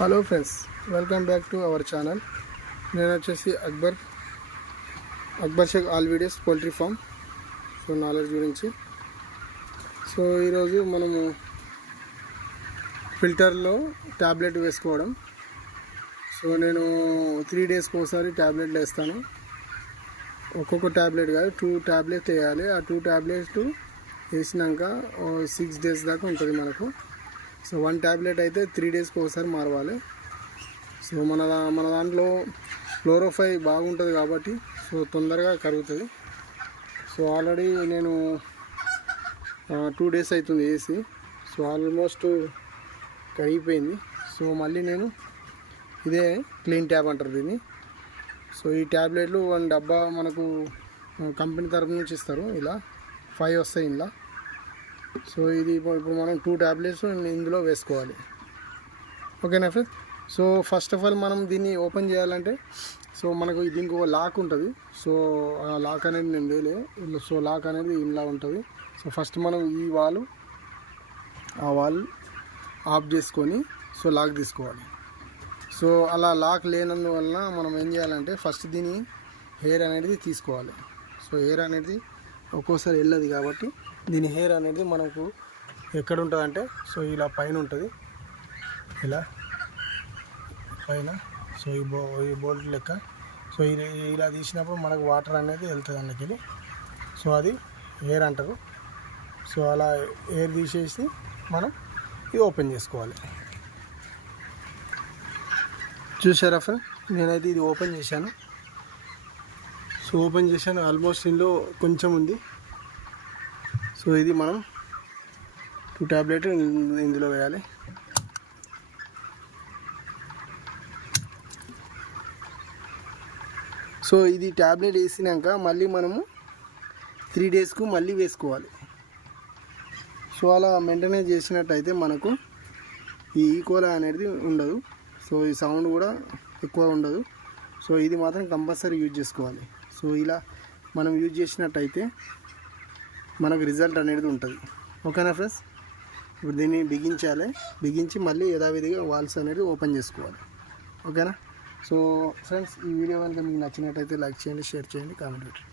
Hello friends, welcome back to our channel. నేను వచ్చేసి Akbar Shaik all videos poultry farm knowledge గురించి. ఈరోజు మనము ఫిల్టర్లో ట్యాబ్లెట్ వేసుకోవడం. నేను 3 డేస్కి ఒకసారి ట్యాబ్లెట్లు వేస్తాను. ఒక్కొక్క ట్యాబ్లెట్ కాదు, 2 ట్యాబ్లెట్స్ వేయాలి. ఆ 2 ట్యాబ్లెట్స్ వేసినాక 6 డేస్ దాకా ఉంటుంది మనకు. 1 ట్యాబ్లెట్ అయితే 3 డేస్కి ఒకసారి మారవాలి. మన దాంట్లో ఫ్లోరోఫై బాగుంటుంది కాబట్టి తొందరగా కరుగుతుంది. ఆల్రెడీ నేను 2 డేస్ అవుతుంది వేసి. ఆల్మోస్ట్ కరిగిపోయింది. మళ్ళీ నేను ఇదే క్లీన్ ట్యాబ్ అంటారు దీన్ని. ఈ ట్యాబ్లెట్లు 1 డబ్బా మనకు కంపెనీ తరఫు నుంచి ఇస్తారు. ఇలా 5 వస్తాయి ఇలా. ఇది ఇప్పుడు మనం 2 ట్యాబ్లెట్స్ ఇందులో వేసుకోవాలి. ఓకేనా ఫ్రెండ్స్? ఫస్ట్ ఆఫ్ ఆల్ మనం దీన్ని ఓపెన్ చేయాలంటే మనకు దీనికి ఒక లాక్ ఉంటుంది. ఆ లాక్ అనేది నేను వేలే. లాక్ అనేది ఇలా ఉంటుంది. ఫస్ట్ మనం ఆ వాల్ ఆఫ్ చేసుకొని లాక్ తీసుకోవాలి. అలా లాక్ లేనందువలన మనం ఏం చేయాలంటే ఫస్ట్ దీని హెయిర్ అనేది తీసుకోవాలి. హెయిర్ అనేది ఒక్కోసారి వెళ్ళదు కాబట్టి దీని హెయిర్ అనేది మనకు ఎక్కడ ఉంటుంది అంటే ఇలా పైన ఉంటుంది. ఇలా పైన ఈ బోల్ట్ లెక్క. ఇలా తీసినప్పుడు మనకు వాటర్ అనేది వెళ్తుంది అందుకని. అది ఎయిర్ అంటారు. అలా ఎయిర్ తీసేసి మనం ఇది ఓపెన్ చేసుకోవాలి. చూసారా ఫ్రెండ్, నేనైతే ఇది ఓపెన్ చేశాను. ఆల్మోస్ట్ ఇందులో కొంచెం ఉంది. ఇది మనం 2 ట్యాబ్లెట్ ఇందులో వేయాలి. ఇది ట్యాబ్లెట్ వేసినాక మళ్ళీ మనము 3 డేస్కు మళ్ళీ వేసుకోవాలి. అలా మెయింటెనెన్స్ చేసినట్టయితే మనకు ఈ ఈకోలా అనేది ఉండదు. ఈ సౌండ్ కూడా ఎక్కువ ఉండదు. ఇది మాత్రం కంపల్సరీ యూజ్ చేసుకోవాలి. ఇలా మనం యూజ్ చేసినట్టయితే మనకు రిజల్ట్ అనేది ఉంటుంది. ఓకేనా ఫ్రెండ్స్? ఇప్పుడు దీన్ని బిగించి మళ్ళీ యథావిధిగా వాల్స్ అనేది ఓపెన్ చేసుకోవాలి. ఓకేనా? ఫ్రెండ్స్, ఈ వీడియో కనుక మీకు నచ్చినట్టయితే లైక్ చేయండి, షేర్ చేయండి, కామెంట్ పెట్టండి.